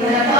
Gracias.